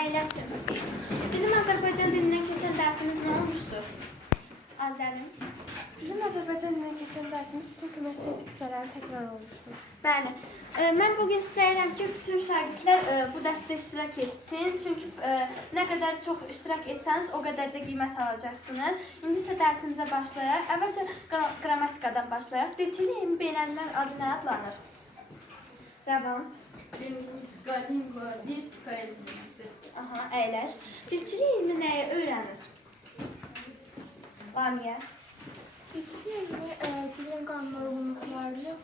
Əyləşin. Bizim Azərbaycan dilindən keçən dərsimiz nə olmuşdu? Azərin. Bizim Azərbaycan dilindən keçən dərsimiz bütün köməkçi hissələrin təkrar olmuşdu. Bəli. E, mən bu gün istəyirəm ki, bütün şagirdlər e, bu dərsdə iştirak etsin. Çünki e, nə qədər çox iştirak etsəniz, o qədər də qiymət alacaqsınız. İndi isə dərsimizə başlayaq. Əvvəlcə qra qrammatikadan başlayaq. Dilçiliyin beynəllər adı nə adlanır? Rəvan. Lingvistika, lingva, didka elmləri. Aha, əyləş. Dilçilik ilmi nəyi öyrənir? Lamiyə. Dilçilik elmi e, dilin qanunları, uyğunluqlarını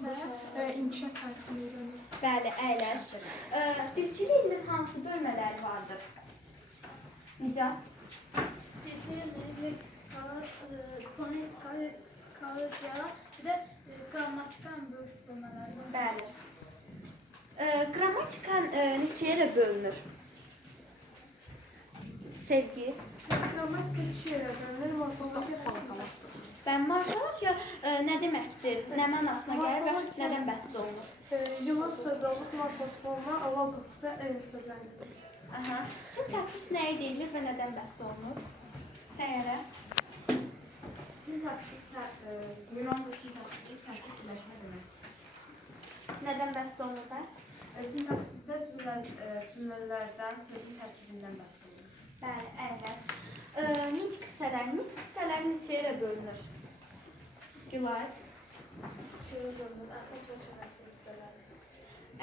və e, inkişaf tarixini öyrənir. Bəli, əyləş. E, dilçilik ilmin hansı bölmələri vardır? Nicat. Dilçilik, leksika, fonetika, leksikologiya, bir də e, qrammatikanın böyük bölmələri var. Bəli. E, qrammatikan e, neçə yerə bölünür? Sevgi. Qrammatika iki yerə bölünür, morfologiya və sintaksiya. Və morfologiya e, nə deməkdir? Nə mənasına gəlir və nədən bəhs olunur? E, Yunan sözü olub, morfosforma, logos isə elm sözləridir. Aha. Sintaksis nəyə deyilir və nədən bəhs olunur? Səyyarə. Sintaksis, e, Yunanca sintaksis tərkib birləşmə demək. Nədən bəhs olunur bəs? Sintaksisdə cümlə, e, cümlələrdən sözün tərkibindən bəhs edilir. Bəli, əyləş. E, nitq hissələri, nitq hissələri neçə yerə bölünür? Gülay. İçeri bölünür, əsas və köməkçi hissələri.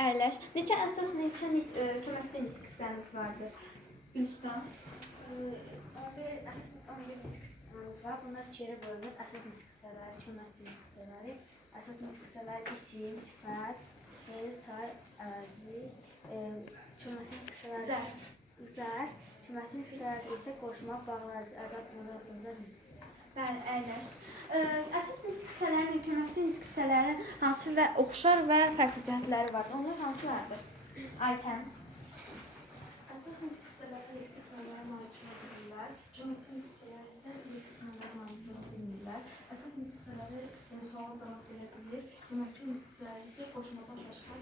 Əyləş. Neçə əsas, neçə nit, e, köməkçi nitq hissəmiz vardır? Üstan. Abi əsas 11 disk hissəmiz var. Bunlar yerə bölünür. Əsas disk hissələri, köməkçi disk hissələri. Əsas disk hissələri isim, sifət, el, say, ərazı, e, hissələri Zərf. zər, köməkçi disk hissələri isə qoşma, bağlayıcı, ədat, model sözlər. Bəli, əyləş. E, əsas nitq hissələri və köməkçi nitq hissələri hansı və oxşar və fərqli cəhətləri var? Onlar hansılardır? Aytən. Əsas disk hissələri leksik növlərə malik ola bilirlər. Geometri hissələr isə leksik növlərə malik ola bilmirlər. Əsas disk hissələri suala cavab verə bilir. Geometri hissələri isə qoşmadan başqa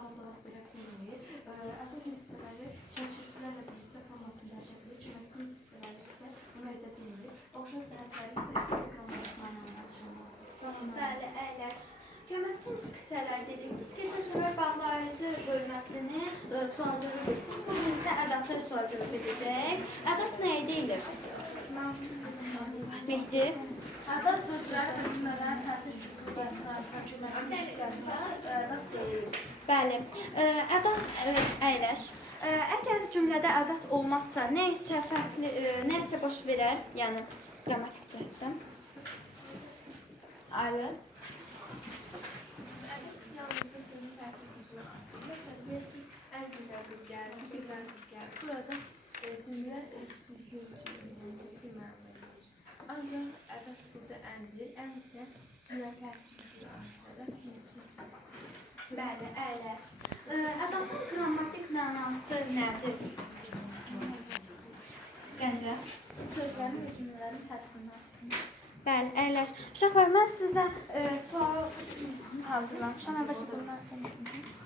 verə bilmir. E, Əsas hissələri şəkilçilərlə birlikdə formasını dəyişə bilir. Geometri hissələri isə edə bilmir. Oxşar cəhətləri isə istiqamətlə malik olmalıdır. Bəli, əyləş. Köməkçi nitq hissələri dedik. İskizofren və bağlayıcı bölməsini e, sualcılığı dedik. Bugün isə ədatlar sualcılığı edəcək. Ədat nəyə deyilir? Mehdi. Ədat sözlər və cümlələrin təsir kütləsinə, hökumətin kütləsinə ədat deyilir. Bəli. Ədat e, əyləş. Əgər cümlədə ədat olmazsa, nə isə fərqli, nə isə baş verər, yəni qrammatik cəhətdən. Ki, ən gözəl qız gəldi, gözəl qız gəldi. Burada cümlə düzgün, düzgün mənada gəlir. Ancaq ədəd burada əndir. Ən isə cümlə Bəli, əyləş. E, ədatın qrammatik mənası nədir? Qəndə. Sözlərin və cümlələrin artırır. Bəli, əyləş. Uşaqlar, mən sizə e, sual hazırlamışam. Əvvəlcə bunlardan.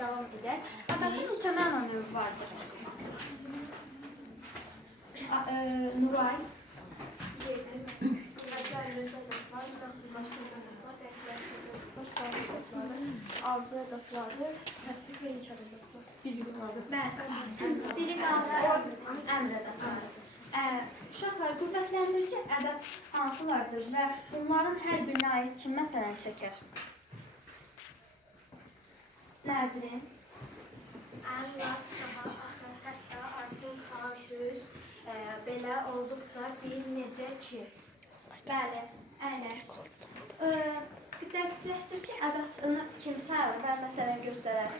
Davam edək. Ədatın neçə məna növü vardır? A, e, Nuray. Arzu ədatları, təsdiq və inkar ədatları. Bir qaldı. Bəli. Biri qaldı əmr. Ə, uşaqlar qüvvətlənirici ədəd hansılardır və bunların hər birinə aid kim məsələn çəkər? Ən lap daha axır, hətta artıq ha düz, e, belə olduqca bir necə ki. Bəli, əyləş. Ə, Dəqiqləşdirici ədadını kim sayır və məsələn göstərər?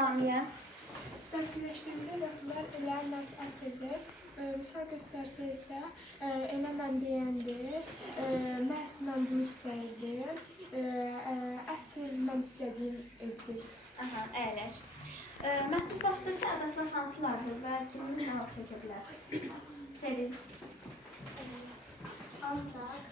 Lamiyə. Dəqiqləşdirici ədatlar elə nəs əsrdir. E, Misal göstərsə isə e, elə mən deyəndir, e, məhz mən bunu istəyirdim, e, e, əsl mən istədiyim evdir. Aha, əyləş. E, məktublaşdırıcı ədəslər hansılardır və kimin cavab çəkə bilər? Sevinç. Ancaq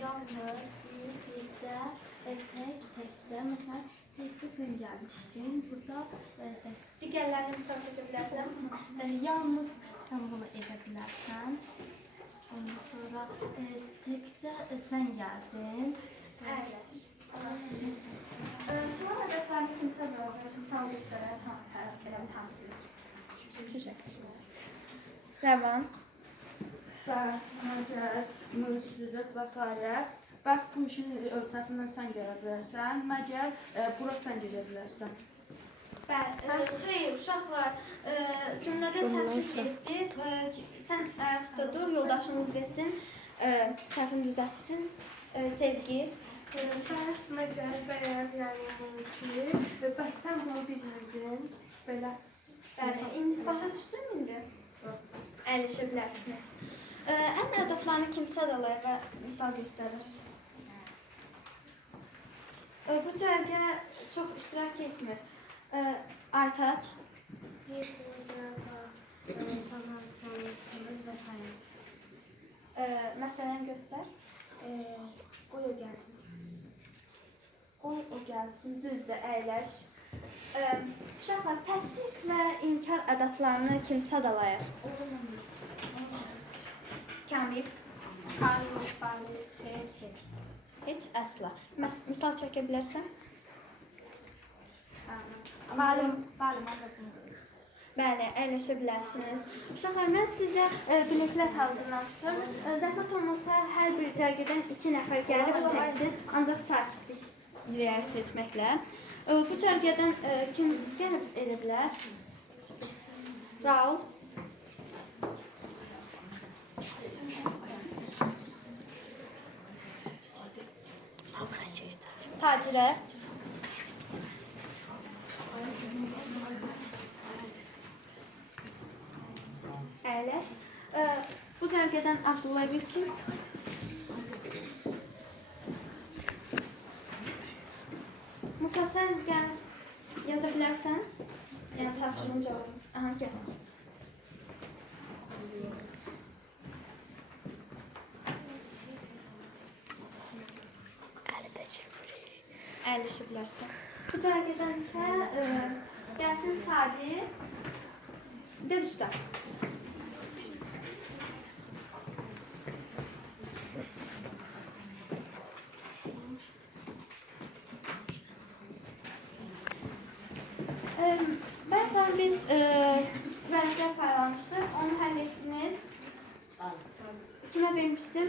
yalnız bir gecə e, tək təkcə, məsələn, təkcə sən gəlmişdin. Burada e, Digərlərini misal çəkə bilərsən? e, yalnız sən bunu edə bilərsən. Ondan sonra e, təkcə e, sən gəldin. E, kimsə bölür, misal göstərər, tam, hə, belə bir hamısı. Təşəkkür. Rəvan. Bəs məgər mövzudat və s. Bəs bu işin öhdəsindən sən gələ bilərsən, məgər e, bura sən gedə bilərsən. Bəli, e, xeyr, uşaqlar, e, cümlədə. E, ki- sən ayaqüstə dur, yoldaşınız desin, e, səhvini düzəltsin. E, sevgi. Bəs məcəl bəyər yəni ki, bəs sən bunu bilmirdin. Belə Bəli, indi başa düşdün indi? Əyləşə bilərsiniz. E, əmr ədədlərini kim sadalayır və misal göstərir? E, bu cərgə çox iştirak etmir. E, Aytaç, Bir e, sanarsanız və s. e, məsələni göstər. E, qoy o gəlsin. Qoy o gəlsin, düzdür, əyləş. Ə, uşaqlar təsdiq və inkar ədədlərini kim sadalayır? Kamil, Hayır, bəli, xeyr, heç. heç əsla. Məs misal çəkə bilərsən? Bəli, mən Bəli, əyləşə bilərsiniz. Uşaqlar, mən sizə ə, biletlər hazırlamışdım. Zəhmət olmasa hər bir cərgədən 2 nəfər gəlib çəksin, ancaq sakitlik riayət etməklə. Ə, Bu cərgədən ə, kim gəlib edə bilər? Raul. Tacirə. Əyləş. Ə, bu cərgədən Abdullah Bilkin. Musa sən gəl. Yaza bilərsən? Yəni tapşırığın cavabını. Aha, gəl. Əyləşə bilərsən. Bu cərgədən isə ə, gəlsin Sadi. Bir Eee, Bəzən biz eee, vərəqlər paylamışdıq, onu həll etdiniz. Kimə vermişdim?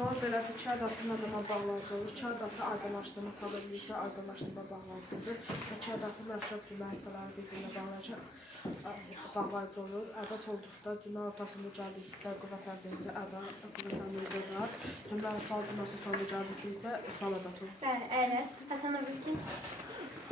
Kağıt atı nə zaman bağlantısı olur? Kağıt atı aydınlaşdırma probabililikdə aydınlaşdırma bağlantısıdır və kağıt atı mərkəb cümlə hissələri bir-birinə bağlayacaq bağlayıcı olur. Ədəd olduqda cümlə ortasında gəldikdə qüvvətləndirici ədəd, qüvvətləndirici ədəd, cümlə sual cümləsi sonunda gəldikdə isə sual ədəd olur. Bəli, əyləş. Həsən Öbürkin.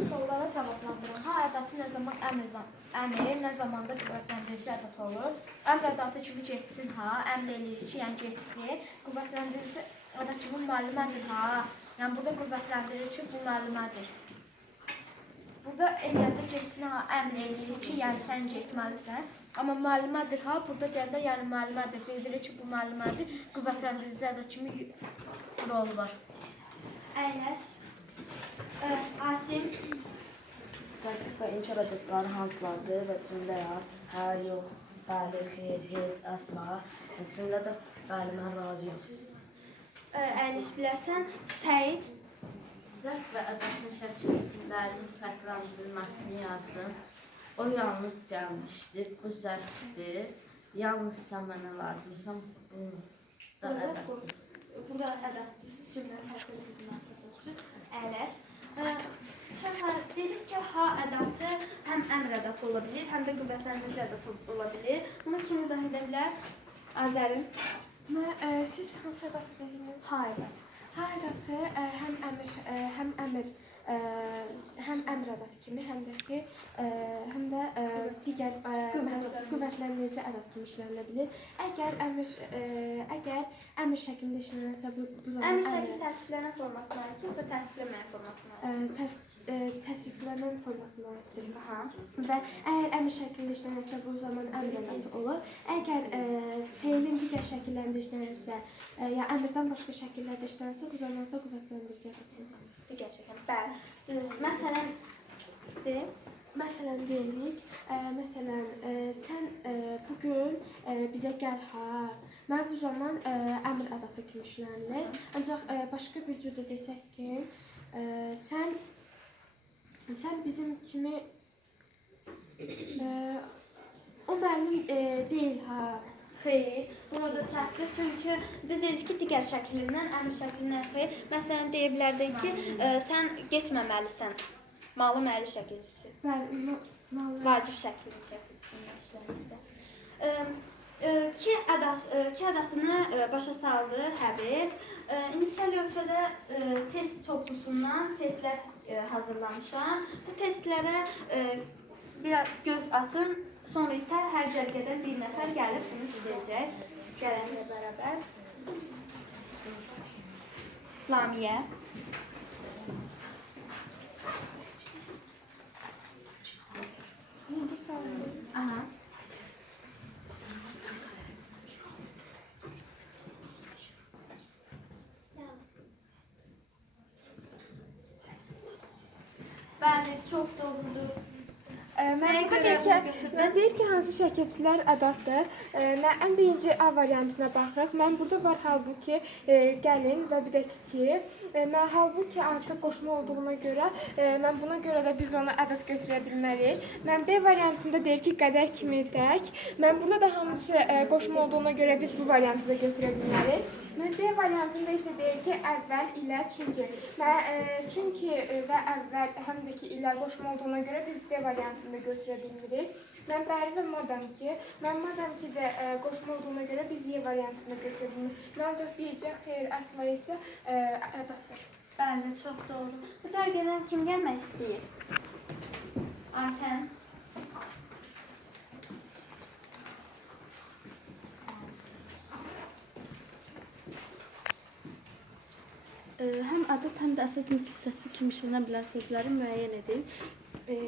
Suallara cavablandıran ha ədəti nə zaman əmr zam əmr, nə zaman da qüvvətləndirici ədət olur. Əmr ədəti kimi getsin ha, əmr eləyir ki, yəni getsin. Qüvvətləndirici ədət kimi müəllimədir ha. Yəni burada qüvvətləndirir ki, bu müəllimədir. Burada eləyəndə getsin ha, əmr eləyir ki, yəni sən getməlisən. Amma müəllimədir ha, burada gəndə yəni müəllimədir. Bildirir ki, bu müəllimədir. Qüvvətlendirici ədət kimi rol var. Əyləş. Eee, Asim. Tərtib və inkar ədədləri hansılardır və cümlə yaz. Hə, yox, bəli, xeyr, heç, əsla. Cümlədə bəli, mən razıyam. Əyləş bilərsən. Səid. Zərf və ədətin şəkil isimlərinin fərqləndirilməsini yazın. O yalnız gəlmişdir, bu zərfdir. Yalnız sən mənə lazımsan, bu da ədəddir. burada ədəd cümlə təsvir edilməkdir. Uşaqlar, dedik ki, ha ədəti həm əmr ədəti ola bilir, həm də qüvvətləndirici ədəti ola bilir. Bunu kim izah edə bilər? Azərin. Mə, ə, siz hansı ədəti dediniz? Ha ədəd. Ha ədatı ə, həm əmr ə, həm əmr ə, həm əmr ədatı kimi, həm də ki, ə, həm də ə, digər ə, qüvvətləndirici ədat kimi işlənilə bilər. Əgər əmr ə, əgər əmr şəklində işlənirsə bu, bu zaman Əmr şəkli təsvirlənən formasına aiddir, yoxsa təsvirlənməyən formasına aiddir? təs, ə, təsriflənən formasına aiddir. Aha. Və əgər əmr şəklində işlənirsə bu zaman əmr ədatı olur. Əgər ə, feilin digər şəkillərində işlənirsə, ə, ya əmrdən başqa şəkillərdə işlənirsə bu zaman isə olur. Digər şəkil. Bəli. Məsələn, de. Məsələn deyirik, ə, məsələn ə, sən ə, bu gün ə, bizə gəl ha. Mən bu zaman ə, əmr ədatı kimi işlənilir. Ancaq ə, başqa bir cürdə desək ki, ə, sən sən bizim kimi ə, o mənim ə, deyil ha. Xeyr, burada səhvdir. Çünki biz dedik ki, digər şəklindən əmr şəklindən xeyr. Məsələn, deyə bilərdik ki, ə, sən getməməlisən. Malum-əli şəkilçisi. Bəli, ma- mal- Vacib şəkildə ə, ki ədat ə, ki ədatını ə, başa saldı Həbib. Ə, İndi isə lövhədə ə, test toplusundan testlər hazırlamışam. Bu testlərə biraz göz atın. Sonra isə hər cərgədən bir nəfər gəlib bunu işləyəcək. Gələnlə bərabər. Lamiyə. İndi sağlayın. Aha. Bəli, çox doğrudur. Mən Nəyə burada görə deyir bunu ki, mən deyir ki, hansı şəkilçilər ədatdır. Ə, Mən ən birinci A variantına baxırıq. Mən burada var halbuki e, gəlin və bir də ki, e, mən halbuki artıq qoşma olduğuna görə, e, mən buna görə də biz onu ədat götürə bilməliyik. Mən B variantında deyir ki, qədər kimi tək. Mən burada da hamısı qoşma olduğuna görə biz bu variantı da götürə bilməliyik. D variantında isə deyir ki, əvvəl ilə çünki mən e, çünki e, və əvvəl həm də ki ilə qoşma olduğuna görə biz D variantını götürə bilmirik. Mən bəri və madam ki, mən madam ki də e, qoşma olduğuna görə biz Y variantını götürə bilmirik. Mən ancaq bircə xeyr əsla isə e, ədatdır. Bəli, çox doğru. Bu cərgədən kim gəlmək istəyir? Aytən. Həm ədəd, həm də əsas hissəsi kimi işlənə sözləri müəyyən edin. E,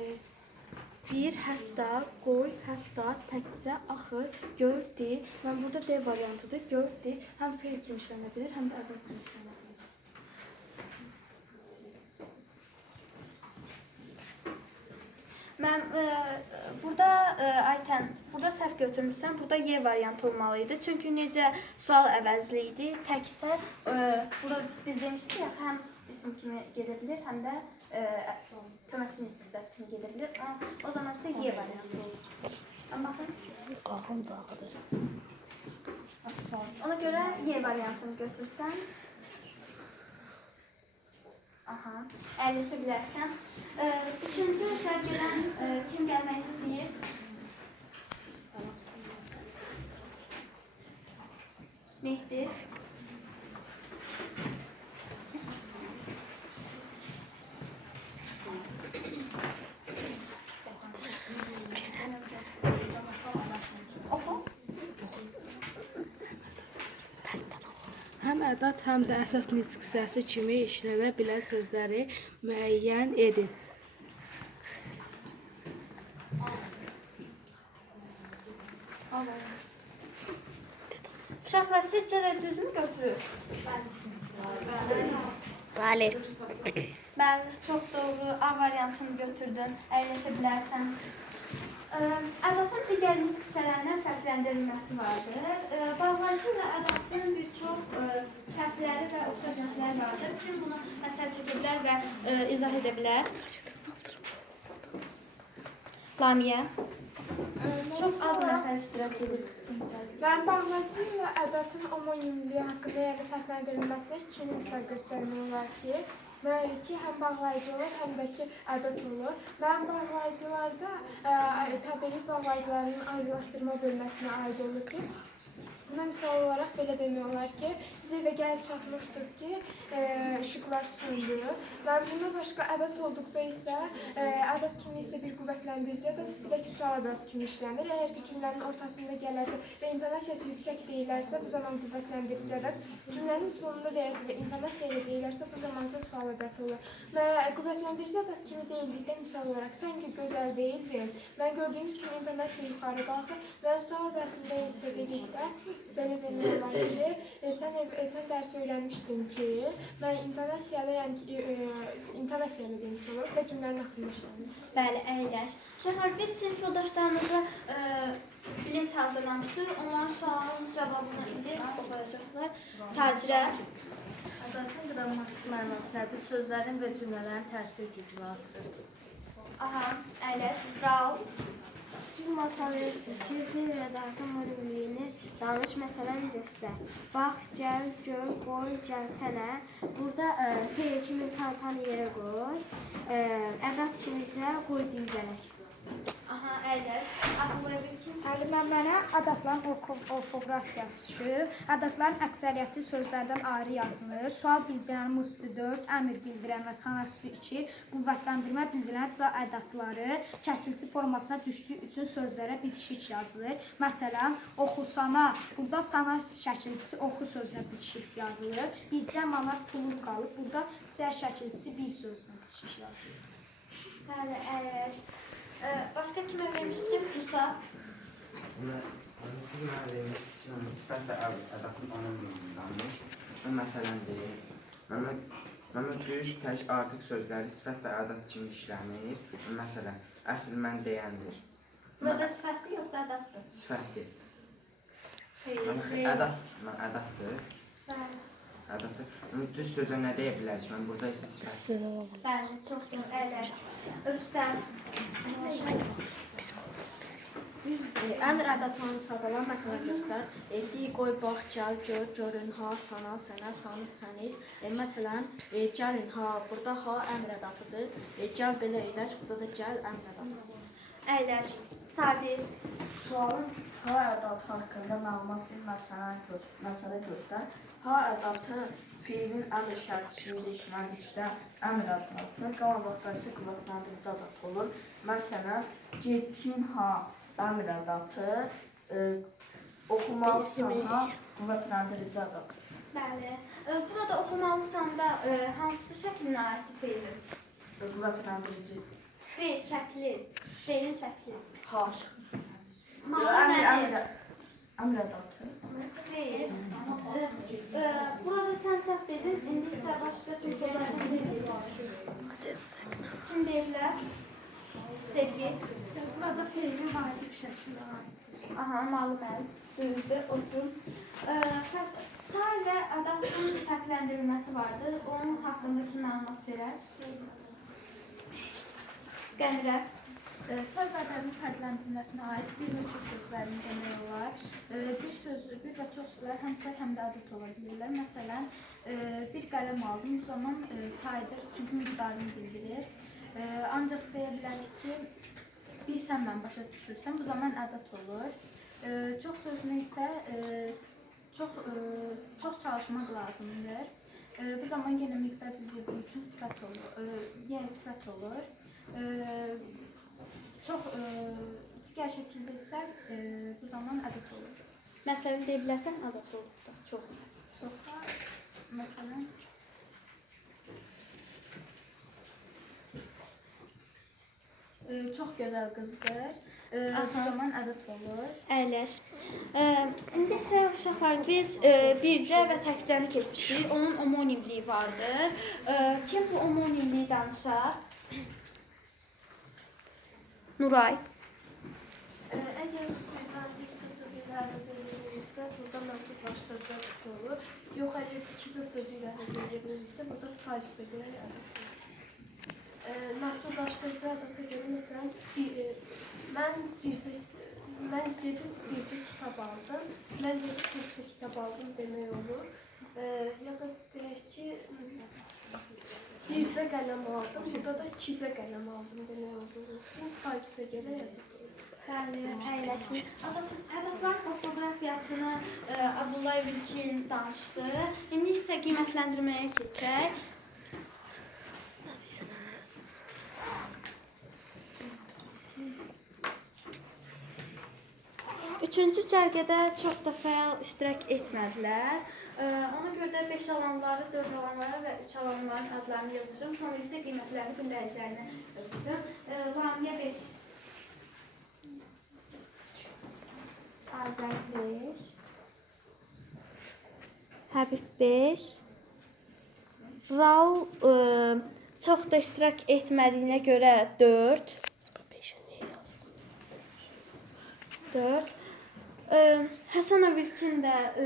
bir, hətta, qoy, hətta, təkcə, axır, gör, de. Mən burada D variantıdır. Gör, de. Həm feil kimi işlənə bilər, həm də ədəd kimi işlənə bilər. Mən e, burada e, Aytən, burada səhv götürmüsən. Burada Y variantı olmalı idi. Çünki necə sual əvəzli idi, təksə e, burada biz demişdik ya, həm isim kimi gedə bilər, həm də e, köməkçi hissəsi kimi gedə bilər. Amma O zaman isə Y variantı olur. Amma baxın, dağıdır. ona görə Y variantını götürsən. Aha, əyləşə bilərsən. E, üçüncü cərgədən e, kim gəlmək istəyir? Mehdi. Həm ədad, həm də əsas nitq hissəsi kimi işlənə bilən sözləri müəyyən edin. Uşaqlar sizcə də düzmü götürür? Bəli. Bəli, çox doğru. A variantını götürdün. Əyləşə bilərsən. Ə, Ədatın digər nitq hissələrindən fərqləndirilməsi vardır. Ə, Bağlantı və ədatın bir çox fərqləri və oxşacaqları vardır. Kim bunu məsəl çəkə bilər və ə, izah edə bilər? Lamiyə. Çox az nəfər iştirak edir. Mən bağlacı ilə ədətin homonimliyi haqqında yəni fərqləndirilməsinə iki misal göstərmək olar ki, mən ki, həm bağlayıcı olur, həm də ki, ədəd olur. Mən bağlayıcılarda ə, təbii bağlayıcılarının ayrılaşdırma bölməsinə aid olur ki, Buna misal olaraq belə demək olar ki, biz evə gəlib çatmışdıq ki, e, işıqlar söndü. Və bundan başqa ədəd olduqda isə e, ədəd kimi bir qüvvətlendirici ədəd, bir də ki, sual ədəd kimi işlənir. Əgər ki, cümlənin ortasında gələrsə və intonasiyası yüksək deyilərsə, bu zaman qüvvətlendirici ədəd, cümlənin sonunda deyərsə və intonasiya ilə deyilərsə, bu zaman isə sual ədəd olur. Və qüvvətlendirici ədəd kimi deyildikdə misal olaraq sən ki, gözəl deyildin. Mən gördüyümüz kimi intonasiya yuxarı qalxır və sual ədədində isə dedikdə belə demək olar ki, e, sən ev, e, sən dərs öyrənmişdin ki, mən intonasiyalı, yəni ki, e, intonasiyalı demiş olurum və cümlənin axırında işlənir. Bəli, əyləş. Şəfər, biz sinif yoldaşlarımızla e, bilet hazırlamışdıq. Onların sualının cavabını indi oxuyacaqlar. Tacirə. Ədətin qrammatik mənası nədir? Sözlərin və cümlələrin təsir gücünü artırır. Aha, əyləş. Raul. Siz ki, fil və dağıtın mühümliyini danış, məsələn göstər. Bax, gəl, gör, qoy, gəlsənə. Burada ə, feil kimi çantanı yerə qoy. Ə, ədat kimi isə qoy dincələk. Aha, əyləş. Axı kim? Müəllimə mənə ədədlərin orko- orfoqrafiyası. Ədədlərin əksəriyyəti sözlərdən ayrı yazılır. Sual bildirən müstü 4, əmr bildirən və sana üstü 2, qüvvətləndirmə bildirən cə ədədləri çəkilti formasına düşdüyü üçün sözlərə bitişik yazılır. Məsələn, oxusana, burada sana şəkilsi oxu sözünə bitişik yazılır. Bircə manat pulun qalıb, burada C şəkilsi bir sözünə bitişik yazılır. Bəli, əyləş. E, başqa kimə vermişdim? Musa. Ona, ona vermişsiniz ki, mən sifət və əd- ədətin anlamındanmış. Və məsələn deyir, Məmməd Məmməd Göyüş tək artıq sözləri sifət və ədəd kimi işlənir. Məsələn, əsl mən deyəndir. Burada sifətli yoxsa ədaddır? Sifətdir. Xeyr. ədəd, mən ədəddir. Bəli. Mən düz sözə nə deyə bilər ki, mən burada isə sifət. Bəli, çox gözəl. Əyləş. Rüstəm. Əmr ədədlərini sadalan məsələ göstər. E, di, qoy, bax, gəl, gör, görün, ha, sana, sənə, sanı, səniz. E, məsələn, e, gəlin, ha, burada ha əmr ədatıdır. E, gəl belə edək, burada da gəl əmr ədatıdır. Əyləş. Sabir. Sualın ha ədatı haqqında məlumat bir məsələ, gö məsələ göstər. Ha ədatı fiilin əmr şərtində işləndikdə əmr ədatı, qalan vaxtda isə qüvvətlendirici ədat olur. Məsələn, getsin ha əmr ədatı, e, oxumalısan ha qüvvətlendirici ədat. Bəli. E, burada oxumalısan da e, hansı şəklinə aiddir feilin? Qüvvətlendirici Xeyr, şəkli. Feilin şəkli. ha. Malı Əmr, məli. əmr, əmr ədatı. Xeyr. E, e, burada sən səhv dedin. İsə başqa sinif yoldaşın deyir. Kim deyirlər? Sevgi. Burada feilin vacib şəkildə aiddir. Aha, malı məl. Düzdür, oturun. E, say və ədadın fərqləndirilməsi vardır. Onun haqqındakı məlumat verər. Qəmrə. Say və ədədin fərqləndirilməsinə aid bir və çox sözlərini demək olar. E, Bir söz, bir və çox sözlər həm say, həm də ədəd ola bilirlər. Məsələn, e, bir qələm aldım, bu zaman e, saydır, çünki miqdarını bildirir. E, Ancaq deyə bilərik ki, bir sənlə başa düşürsən, bu zaman ədəd olur. Çox sözünə isə çox çox çalışmaq lazımdır. Bu zaman yenə miqdar bildirdiyi üçün sifət olur. Yəni sifət olur. Çox e, digər şəkildə isə e, bu zaman ədəd olur. Məsələn deyə bilərsən ədad olur da çox. Çox da məsələn e, çox gözəl qızdır. E, bu zaman ədəd olur. Əyləş. E, indi isə uşaqlar biz e, bircə və təkcəni keçmişik. Onun homonimliyi vardır. E, kim bu homonimliyi danışar? Nuray. Biz bir tane dikcə sözü ilə əvəz edə burada ədəd olur. Yox, əgər ikicə sözü ilə əvəz edə bilirsə, burada say görə ədəd olur. E, məhdudlaşdırıcı ədədə görə, məsələn, bir, e, mən bircə mən gedib bircə kitab aldım. Mən gedib bircə kitab aldım demək olur. E, ya da deyək ki, bircə qələm aldım, burada da ikicə qələm aldım demək olduğu üçün say üstə görə ədəd olur. Bəli, əyləşin. Ədəblərin ortoqrafiyasını e, Abdullayev İlkin danışdı. İndi isə qiymətləndirməyə keçək. Üçüncü cərgədə çox da fəal iştirak etmədilər. Ee, Ona görə də 5 alanları, 4 alanları və 3 alanların adlarını yazmışam. Sonra isə qiymətlərini, gündəliklərini. Ee, Lamiyə 5. Azər 5. Həbib 5. Raul ə, çox da iştirak etmədiyinə görə 4. 4. Ə, Həsənov İlkin də ə,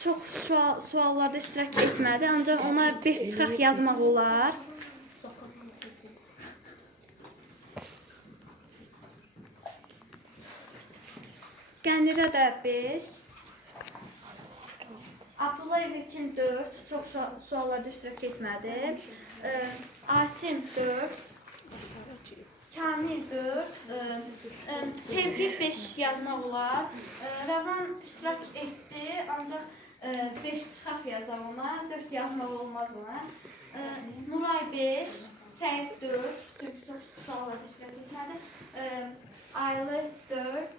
çox sual, suallarda iştirak etmədi, ancaq ona 5 çıxaq yazmaq olar. Qənirə də 5. Abdullayev İlkin 4, çox suallarda iştirak etmədi. Ə, Asim 4. Kamil 4, ə, ə, Sevgi 5 yazmaq olar. Ə, Rəvan iştirak etdi, ancaq 5 çıxaq yazar ona, 4 yazmaq olmaz ona. Nuray 5, Səid 4, çünki çox suallarda iştirak etmədi. Aylı 4,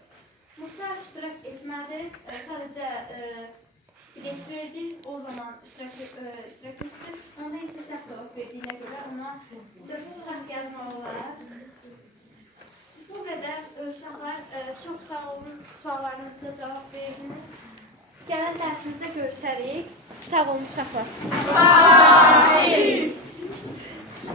Musa iştirak etmədi, sadəcə bilet verdi, o zaman iştirak, iştirak etdi. Onda isə səhv cavab verdiyinə görə ona 4 çıxaq yazmaq olar. Bu qədər uşaqlar ə, çox sağ olun suallarınıza cavab verdiniz. Gələn dərsimizdə görüşərik. Sağ olun uşaqlar.